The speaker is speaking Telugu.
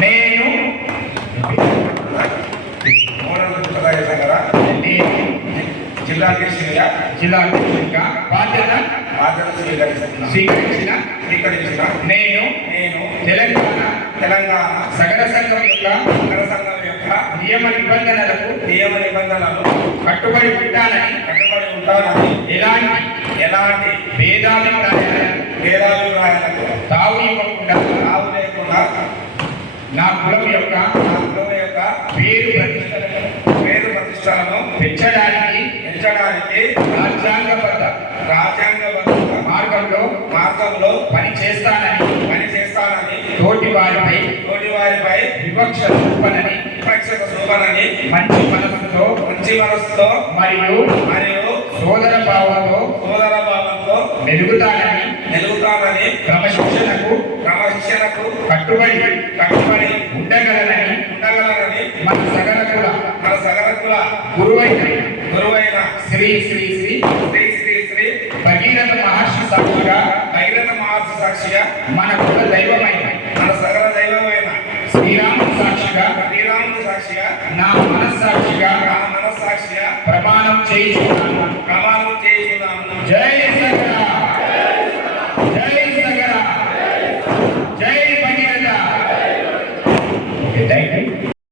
నేను జిల్లా బాధ్యత స్వీకరించిన స్వీకరించిన నేను నేను తెలంగాణ తెలంగాణ సగర సంఘం యొక్క నగర సంఘం యొక్క నియమ నిబంధనలకు నియమ నిబంధనలను కట్టుబడి ఉంటానని కట్టుబడి ఉంటానని ఎలాంటి ఎలాంటి భేదాభిప్రాయాలకు భేదాభిప్రాయాలకు తావు ఇవ్వకుండా తావు లేకుండా నా కులం యొక్క నా కులం యొక్క పేరు ప్రతిష్టలను పేరు ప్రతిష్టలను పెంచడానికి పెంచడానికి రాజ్యాంగబద్ధ రాజ్యాంగబద్ధ మార్గంలో మార్గంలో పని చేస్తానని పని చేస్తానని తోటి వారిపై తోటి వారిపై వివక్ష చూపనని విపక్షత చూపనని మంచి మనసుతో మంచి మనసుతో మరియు మరియు సోదర భావంతో సోదర భావంతో మెలుగుతానని నిలుగుతానని క్రమశిక్షణకు క్రమశిక్షణకు కట్టుబడి కట్టుబడి ఉండగలనని ఉండగలనని మన సగల కూడా మన సగరకుల గురువైన గురువైన శ్రీ శ్రీ శ్రీ శ్రీ శ్రీ శ్రీ భగీరథ మహర్షి సాక్షిగా భగీరథ మహర్షి సాక్షిగా మన కుల దైవమైన మన సగర దైవమైన శ్రీరాముడు సాక్షిగా శ్రీరాముడు సాక్షిగా నా ప్రమాణం చేయించున్నాను ప్రమాణం చేయించున్నాను జై